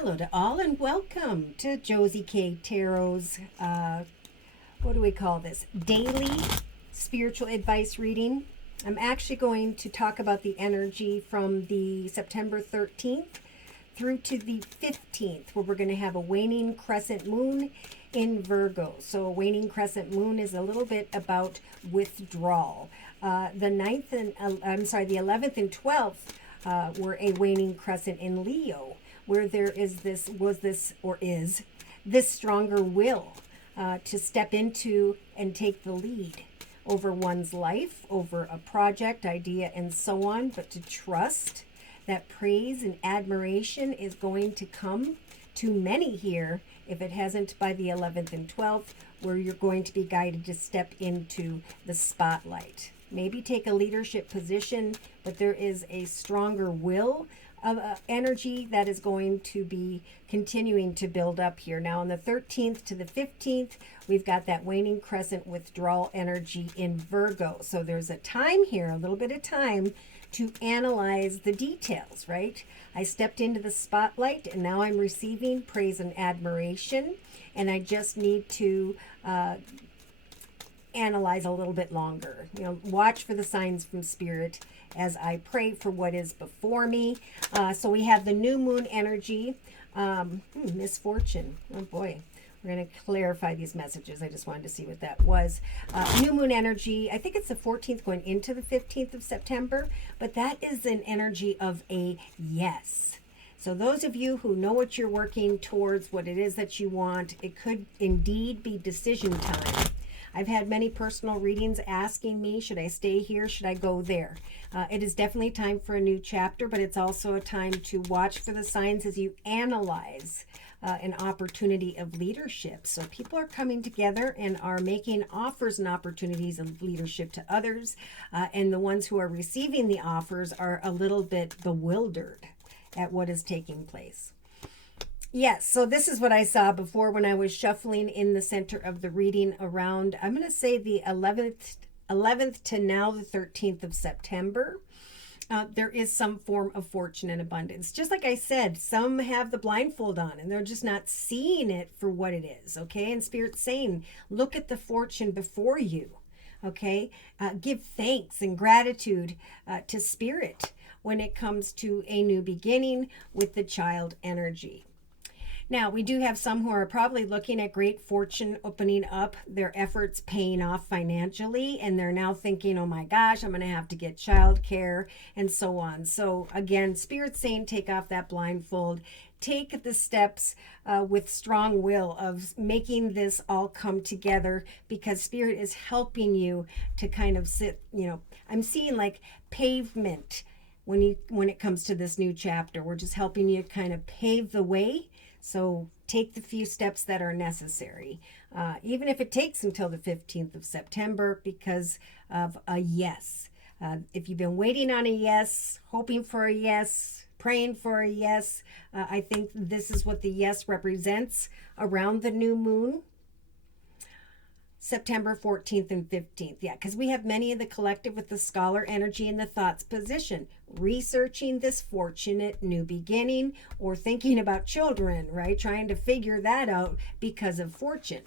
Hello to all and welcome to Josie K Tarot's, what do we call this? Daily spiritual advice reading. I'm actually going to talk about the energy from the September 13th through to the 15th, where we're going to have a waning crescent moon in Virgo. So a waning crescent moon is a little bit about withdrawal. The 11th and 12th were a waning crescent in Leo, where there is this stronger will to step into and take the lead over one's life, over a project, idea, and so on, but to trust that praise and admiration is going to come to many here, if it hasn't by the 11th and 12th, where you're going to be guided to step into the spotlight. Maybe take a leadership position, but there is a stronger will of energy that is going to be continuing to build up here. Now, on the 13th to the 15th, we've got that waning crescent withdrawal energy in Virgo. So there's a time here, a little bit of time to analyze the details, right? I stepped into the spotlight and now I'm receiving praise and admiration, and I just need to analyze a little bit longer. Watch for the signs from Spirit as I pray for what is before me. So we have the new moon energy, misfortune. Oh boy, we're going to clarify these messages. I just wanted to see what that was. New moon energy, I think it's the 14th going into the 15th of September, but that is an energy of a yes. So those of you who know what you're working towards, what it is that you want, it could indeed be decision time. I've had many personal readings asking me, should I stay here? Should I go there? It is definitely time for a new chapter, but it's also a time to watch for the signs as you analyze an opportunity of leadership. So people are coming together and are making offers and opportunities of leadership to others. And the ones who are receiving the offers are a little bit bewildered at what is taking place. Yes, so this is what I saw before when I was shuffling in the center of the reading around, I'm going to say the 11th to now the 13th of September. There is some form of fortune and abundance. Just like I said, some have the blindfold on and they're just not seeing it for what it is, okay? And Spirit's saying, look at the fortune before you, okay? Give thanks and gratitude to Spirit when it comes to a new beginning with the child energy. Now, we do have some who are probably looking at great fortune opening up, their efforts paying off financially, and they're now thinking, oh my gosh, I'm going to have to get childcare and so on. So again, Spirit's saying take off that blindfold, take the steps with strong will of making this all come together, because Spirit is helping you to kind of sit, I'm seeing like pavement when it comes to this new chapter. We're just helping you kind of pave the way. So take the few steps that are necessary, even if it takes until the 15th of September, because of a yes. If you've been waiting on a yes, hoping for a yes, praying for a yes, I think this is what the yes represents around the new moon. September 14th and 15th. Yeah, because we have many of the collective with the scholar energy and the thoughts position, researching this fortunate new beginning or thinking about children, right? Trying to figure that out because of fortune.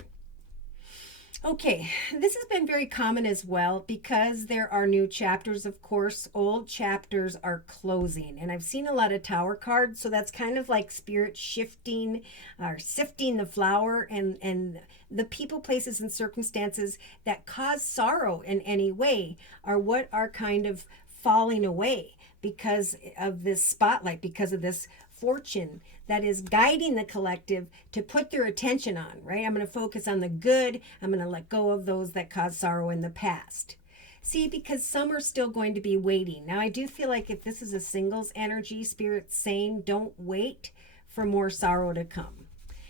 Okay, this has been very common as well because there are new chapters, of course. Old chapters are closing, and I've seen a lot of tower cards, so that's kind of like Spirit shifting or sifting the flour and the people, places, and circumstances that cause sorrow in any way are what are kind of falling away because of this spotlight, because of this fortune that is guiding the collective to put their attention on, right? I'm going to focus on the good. I'm going to let go of those that caused sorrow in the past. See, because some are still going to be waiting. Now, I do feel like if this is a singles energy, Spirit's saying don't wait for more sorrow to come.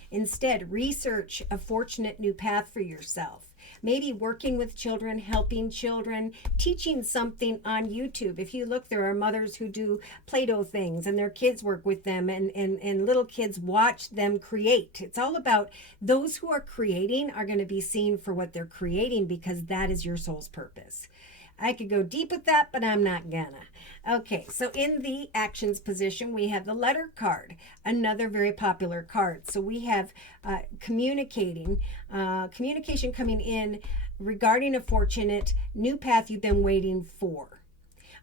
Instead, research a fortunate new path for yourself. Maybe working with children, helping children, teaching something on YouTube. If you look, there are mothers who do Play-Doh things and their kids work with them and little kids watch them create. It's all about those who are creating are going to be seen for what they're creating because that is your soul's purpose. I could go deep with that, but I'm not gonna. Okay, so in the actions position, we have the letter card, another very popular card. So we have communication coming in regarding a fortunate new path you've been waiting for.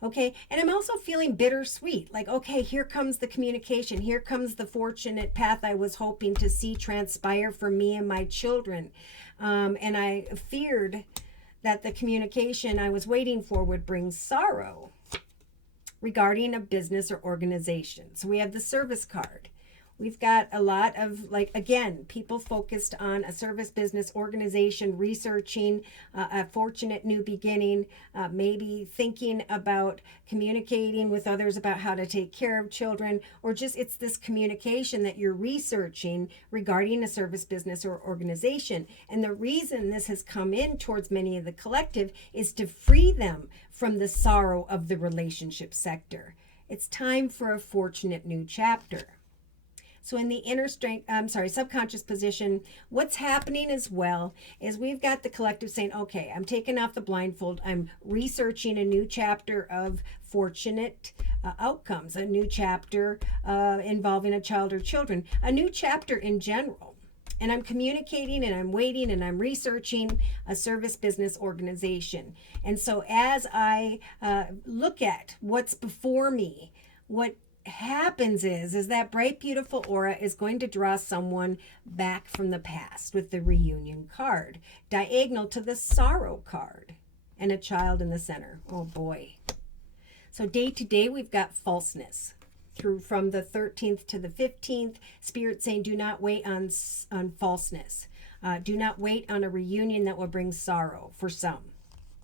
Okay, and I'm also feeling bittersweet. Like, okay, here comes the communication. Here comes the fortunate path I was hoping to see transpire for me and my children. And I feared that the communication I was waiting for would bring sorrow regarding a business or organization. So we have the service card. We've got a lot of, like, again, people focused on a service business organization, researching a fortunate new beginning, maybe thinking about communicating with others about how to take care of children, or just it's this communication that you're researching regarding a service business or organization. And the reason this has come in towards many of the collective is to free them from the sorrow of the relationship sector. It's time for a fortunate new chapter. So in the subconscious position, what's happening as well is we've got the collective saying, okay, I'm taking off the blindfold. I'm researching a new chapter of fortunate outcomes, a new chapter involving a child or children, a new chapter in general. And I'm communicating and I'm waiting and I'm researching a service business organization. And so as I look at what's before me, what happens is that bright beautiful aura is going to draw someone back from the past with the reunion card, diagonal to the sorrow card, and a child in the center. Oh boy. So day to day we've got falseness through from the 13th to the 15th. Spirit saying do not wait on falseness. Do not wait on a reunion that will bring sorrow for some.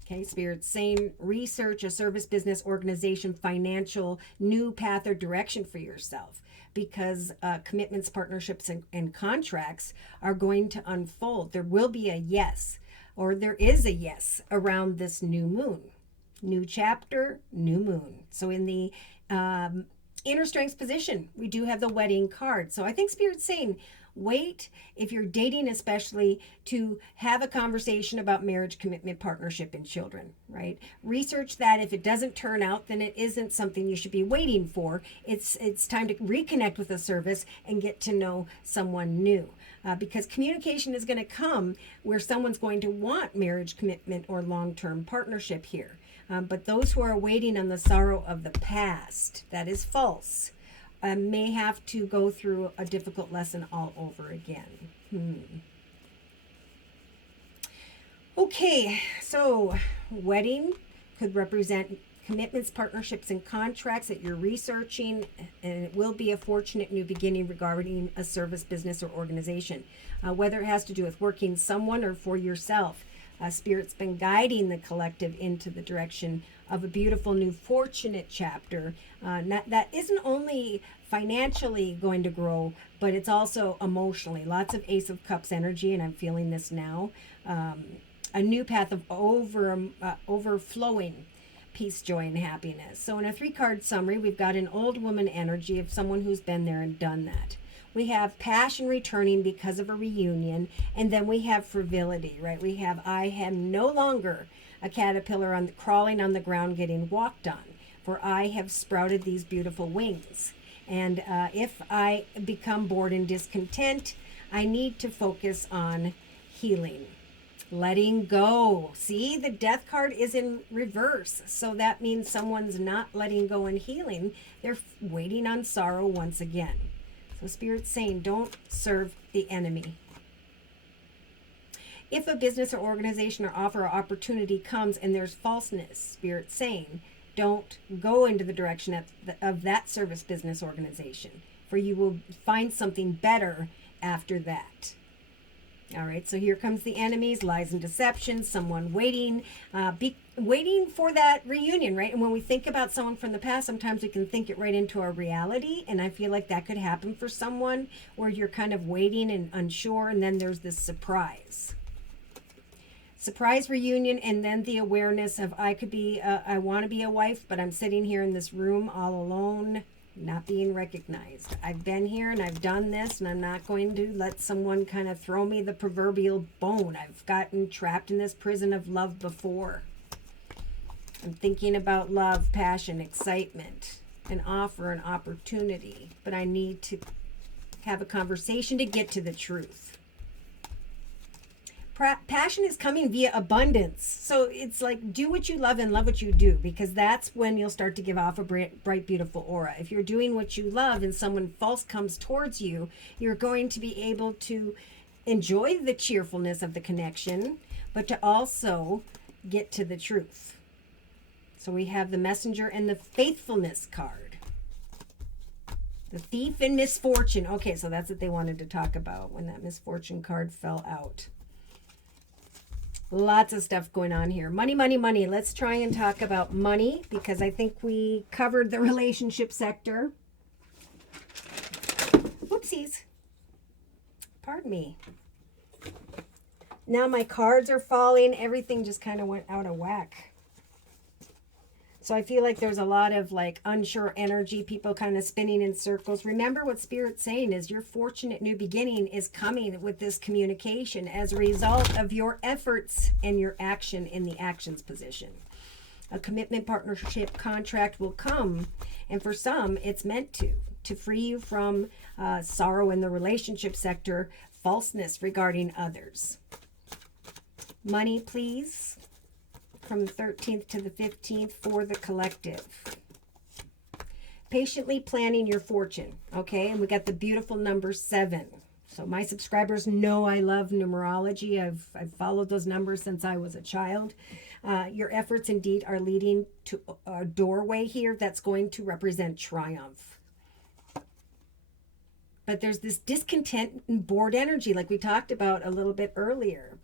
Okay, Spirit saying research a service business organization, financial new path or direction for yourself, because commitments, partnerships, and contracts are going to unfold. There will be a yes, or there is a yes around this new moon. New chapter, new moon. So in the inner strength position, we do have the wedding card. So I think Spirit's saying wait, if you're dating especially, to have a conversation about marriage, commitment, partnership, and children, right? Research that. If it doesn't turn out, then it isn't something you should be waiting for. It's time to reconnect with the service and get to know someone new. Because communication is going to come where someone's going to want marriage, commitment, or long-term partnership here. But those who are waiting on the sorrow of the past, that is false. May have to go through a difficult lesson all over again. Okay, so wedding could represent commitments, partnerships, and contracts that you're researching, and it will be a fortunate new beginning regarding a service, business, or organization. Whether it has to do with working someone or for yourself, Spirit's been guiding the collective into the direction of a beautiful new fortunate chapter that isn't only financially going to grow, but it's also emotionally. Lots of Ace of Cups energy, and I'm feeling this now. A new path of overflowing peace, joy, and happiness. So in a 3-card summary, we've got an old woman energy of someone who's been there and done that. We have passion returning because of a reunion, and then we have frivolity, right? We have I am no longer a caterpillar crawling on the ground getting walked on, for I have sprouted these beautiful wings. And if I become bored and discontent, I need to focus on healing, letting go. See, the death card is in reverse. So that means someone's not letting go and healing. They're waiting on sorrow once again. So Spirit's saying, don't serve the enemy. If a business or organization or offer or opportunity comes and there's falseness, Spirit's saying, don't go into the direction of that service business organization, for you will find something better after that. All right, so here comes the enemies, lies and deception, someone waiting for that reunion, right? And when we think about someone from the past, sometimes we can think it right into our reality, and I feel like that could happen for someone where you're kind of waiting and unsure, and then there's this surprise reunion, and then the awareness of I want to be a wife, but I'm sitting here in this room all alone, not being recognized. I've been here and I've done this, and I'm not going to let someone kind of throw me the proverbial bone. I've gotten trapped in this prison of love before. I'm thinking about love, passion, excitement, an offer, an opportunity, but I need to have a conversation to get to the truth. Passion is coming via abundance. So it's like, do what you love and love what you do, because that's when you'll start to give off a bright, beautiful aura. If you're doing what you love and someone false comes towards you, you're going to be able to enjoy the cheerfulness of the connection, but to also get to the truth. So we have the messenger and the faithfulness card. The thief and misfortune. Okay, so that's what they wanted to talk about when that misfortune card fell out. Lots of stuff going on here. Money, money, money. Let's try and talk about money, because I think we covered the relationship sector. Whoopsies. Pardon me. Now my cards are falling. Everything just kind of went out of whack. So I feel like there's a lot of like unsure energy, people kind of spinning in circles. Remember what Spirit's saying is your fortunate new beginning is coming with this communication as a result of your efforts and your action in the actions position. A commitment, partnership, contract will come. And for some, it's meant to free you from sorrow in the relationship sector, falseness regarding others. Money, please. From the 13th to the 15th for the collective. Patiently planning your fortune. Okay, and we got the beautiful number 7. So my subscribers know I love numerology. I've followed those numbers since I was a child. Your efforts indeed are leading to a doorway here that's going to represent triumph. But there's this discontent and bored energy like we talked about a little bit earlier.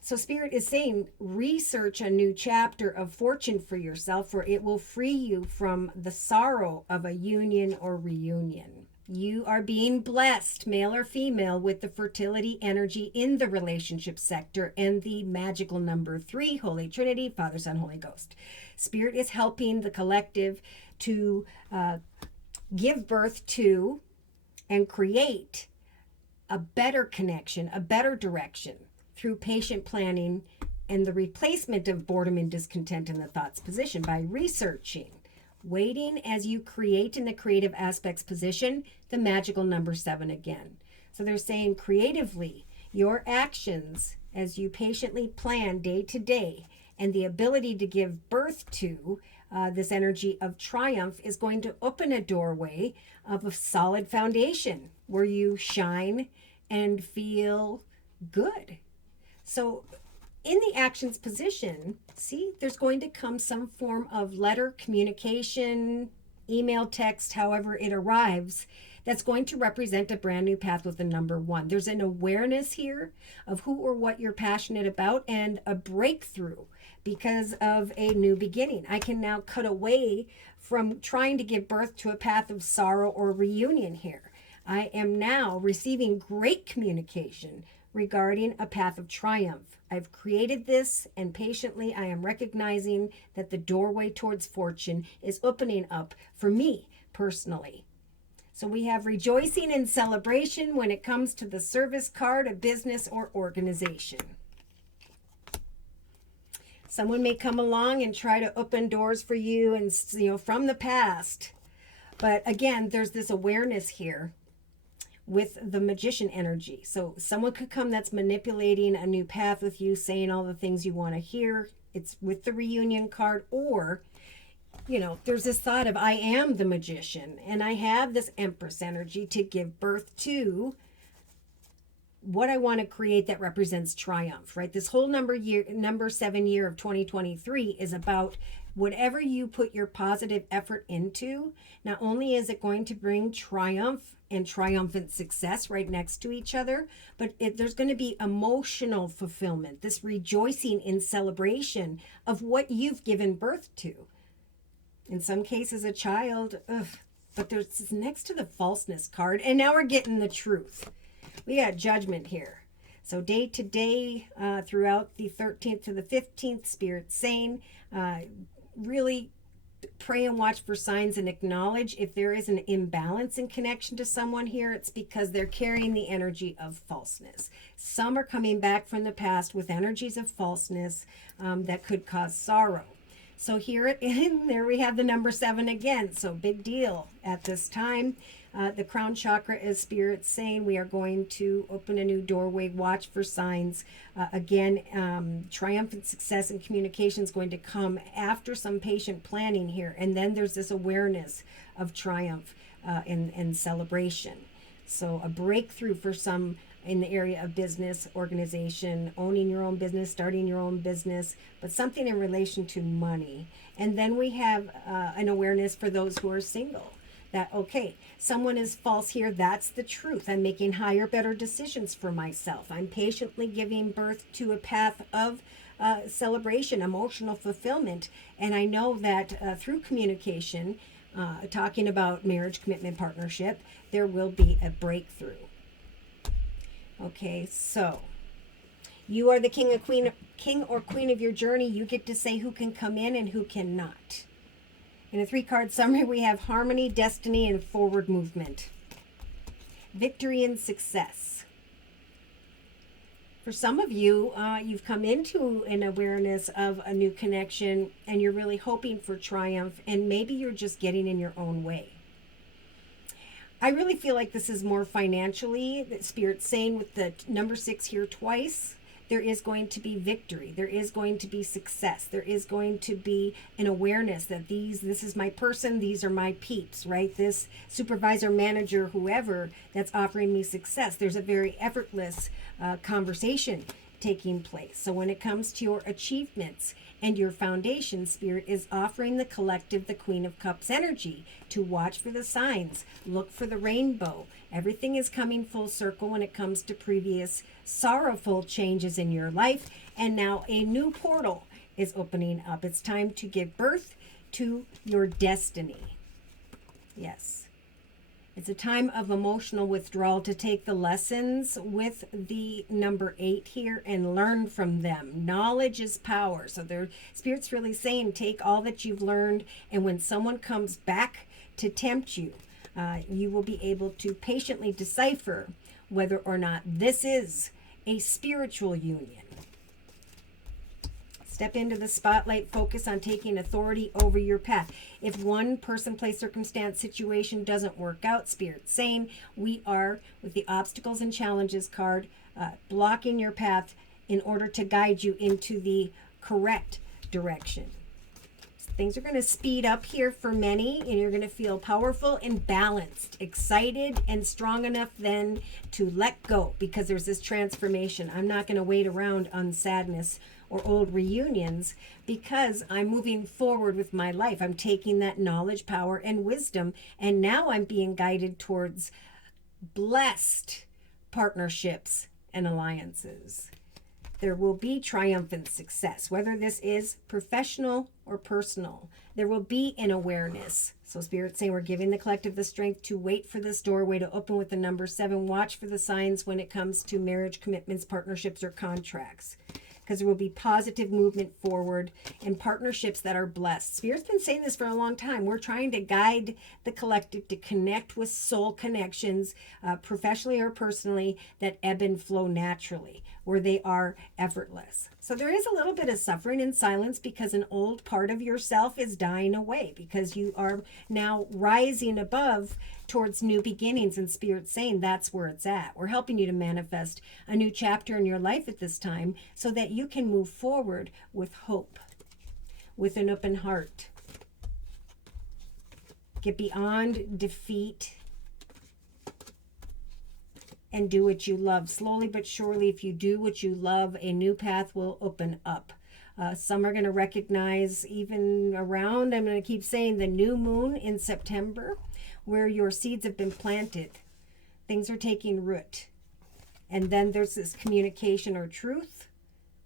So Spirit is saying, research a new chapter of fortune for yourself, for it will free you from the sorrow of a union or reunion. You are being blessed, male or female, with the fertility energy in the relationship sector and the magical number 3, Holy Trinity, Father, Son, Holy Ghost. Spirit is helping the collective to give birth to and create a better connection, a better direction, through patient planning and the replacement of boredom and discontent in the thoughts position by researching, waiting as you create in the creative aspects position, the magical number 7 again. So they're saying creatively, your actions as you patiently plan day to day and the ability to give birth to this energy of triumph is going to open a doorway of a solid foundation where you shine and feel good. So in the actions position, see, there's going to come some form of letter, communication, email, text, however it arrives, that's going to represent a brand new path with the number 1. There's an awareness here of who or what you're passionate about and a breakthrough because of a new beginning. I can now cut away from trying to give birth to a path of sorrow or reunion here. I am now receiving great communication regarding a path of triumph. I've created this, and patiently I am recognizing that the doorway towards fortune is opening up for me personally. So we have rejoicing and celebration when it comes to the service card, a business or organization. Someone may come along and try to open doors for you and, from the past. But again, there's this awareness here with the magician energy. So someone could come that's manipulating a new path with you, saying all the things you want to hear. It's with the reunion card, or, there's this thought of I am the magician and I have this Empress energy to give birth to what I want to create that represents triumph, right? This whole number 7 year of 2023 is about whatever you put your positive effort into. Not only is it going to bring triumph and triumphant success right next to each other, but there's going to be emotional fulfillment, this rejoicing in celebration of what you've given birth to. In some cases, a child, but there's this next to the falseness card, and now we're getting the truth. We got judgment here. So day to day, throughout the 13th to the 15th, Spirit saying, really pray and watch for signs and acknowledge if there is an imbalance in connection to someone here. It's because they're carrying the energy of falseness. Some are coming back from the past with energies of falseness that could cause sorrow. So here there we have the number 7 again. So big deal at this time. The crown chakra is Spirit saying we are going to open a new doorway, watch for signs. Again, triumphant success and communication is going to come after some patient planning here. And then there's this awareness of triumph and celebration. So a breakthrough for some in the area of business, organization, owning your own business, starting your own business, but something in relation to money. And then we have an awareness for those who are single. That, okay, someone is false here. That's the truth. I'm making higher, better decisions for myself. I'm patiently giving birth to a path of celebration, emotional fulfillment. And I know that through communication, talking about marriage, commitment, partnership, there will be a breakthrough. Okay, so you are the king or queen of your journey. You get to say who can come in and who cannot. In a 3-card summary, we have harmony, destiny, and forward movement. Victory and success. For some of you, you've come into an awareness of a new connection and you're really hoping for triumph, and maybe you're just getting in your own way. I really feel like this is more financially, that Spirit's saying with the number 6 here twice, there is going to be victory. There is going to be success. There is going to be an awareness that this is my person, these are my peeps, right? This supervisor, manager, whoever that's offering me success. There's a very effortless conversation taking place. So when it comes to your achievements and your foundation, Spirit is offering the collective, the Queen of Cups energy to watch for the signs, look for the rainbow. Everything is coming full circle when it comes to previous sorrowful changes in your life. And now a new portal is opening up. It's time to give birth to your destiny. Yes. It's a time of emotional withdrawal to take the lessons with the number 8 here and learn from them. Knowledge is power. So their Spirit's really saying, take all that you've learned, and when someone comes back to tempt you, you will be able to patiently decipher whether or not this is a spiritual union. Step into the spotlight, focus on taking authority over your path. If one person, place, circumstance, situation doesn't work out, Spirit saying, we are, with the obstacles and challenges card, blocking your path in order to guide you into the correct direction. Things are going to speed up here for many, and you're going to feel powerful and balanced, excited and strong enough then to let go, because there's this transformation. I'm not going to wait around on sadness or old reunions, because I'm moving forward with my life. I'm taking that knowledge, power, and wisdom, and now I'm being guided towards blessed partnerships and alliances. There will be triumphant success, whether this is professional or personal. There will be an awareness. So Spirit's saying we're giving the collective the strength to wait for this doorway to open with the number 7. Watch for the signs when it comes to marriage, commitments, partnerships, or contracts, because there will be positive movement forward and partnerships that are blessed. Spirit's been saying this for a long time. We're trying to guide the collective to connect with soul connections, professionally or personally, that ebb and flow naturally, where they are effortless. So there is a little bit of suffering in silence, because an old part of yourself is dying away, because you are now rising above towards new beginnings, and Spirit's saying that's where it's at. We're helping you to manifest a new chapter in your life at this time so that you can move forward with hope, with an open heart. Get beyond defeat and do what you love. Slowly but surely, if you do what you love, a new path will open up. Some are going to recognize, even around, I'm going to keep saying, the new moon in September, where your seeds have been planted. Things are taking root. And then there's this communication or truth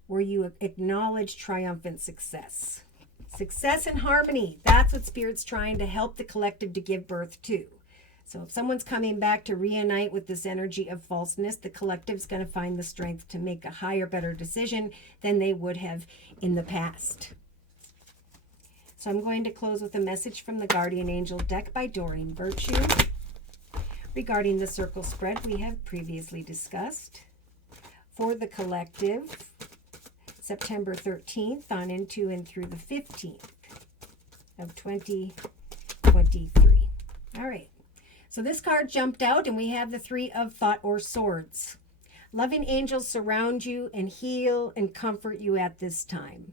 where you acknowledge triumphant success. Success and harmony. That's what Spirit's trying to help the collective to give birth to. So if someone's coming back to reunite with this energy of falseness, the collective's going to find the strength to make a higher, better decision than they would have in the past. So I'm going to close with a message from the Guardian Angel deck by Doreen Virtue. Regarding the circle spread we have previously discussed. For the collective, September 13th on into and through the 15th of 2023. All right. So this card jumped out and we have the Three of Thought or Swords. Loving angels surround you and heal and comfort you at this time.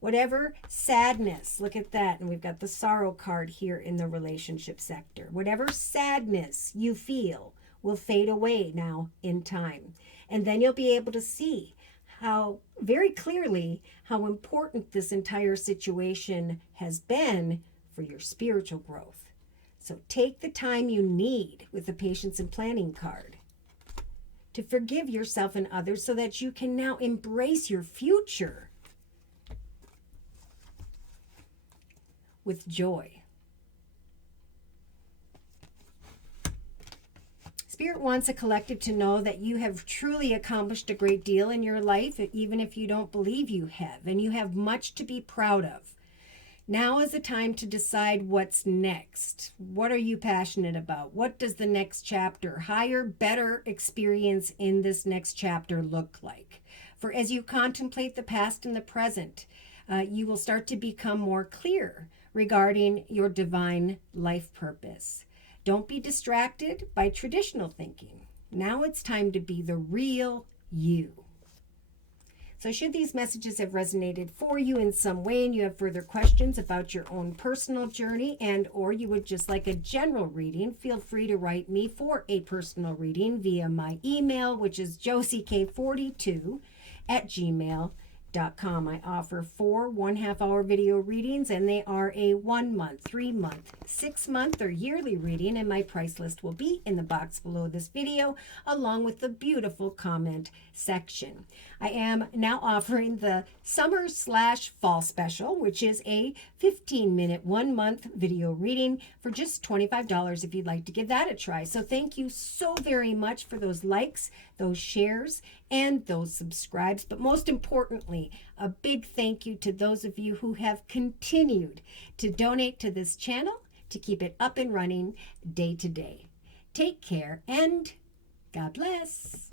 Whatever sadness, look at that, and we've got the sorrow card here in the relationship sector. Whatever sadness you feel will fade away now in time. And then you'll be able to see how very clearly how important this entire situation has been for your spiritual growth. So take the time you need with the Patience and Planning card to forgive yourself and others so that you can now embrace your future with joy. Spirit wants a collective to know that you have truly accomplished a great deal in your life, even if you don't believe you have, and you have much to be proud of. Now is the time to decide what's next. What are you passionate about? What does the next chapter, higher, better experience in this next chapter look like? For as you contemplate the past and the present, you will start to become more clear regarding your divine life purpose. Don't be distracted by traditional thinking. Now it's time to be the real you. So should these messages have resonated for you in some way and you have further questions about your own personal journey and or you would just like a general reading, feel free to write me for a personal reading via my email, which is josiek42@gmail.com. I offer 4 1/2-hour video readings, and they are a 1 month, 3 month, 6 month, or yearly reading, and my price list will be in the box below this video, along with the beautiful comment section. I am now offering the summer/fall special, which is a 15-minute, 1-month video reading for just $25 if you'd like to give that a try. So thank you so very much for those likes, those shares, and those subscribes. But most importantly, a big thank you to those of you who have continued to donate to this channel to keep it up and running day to day. Take care and God bless.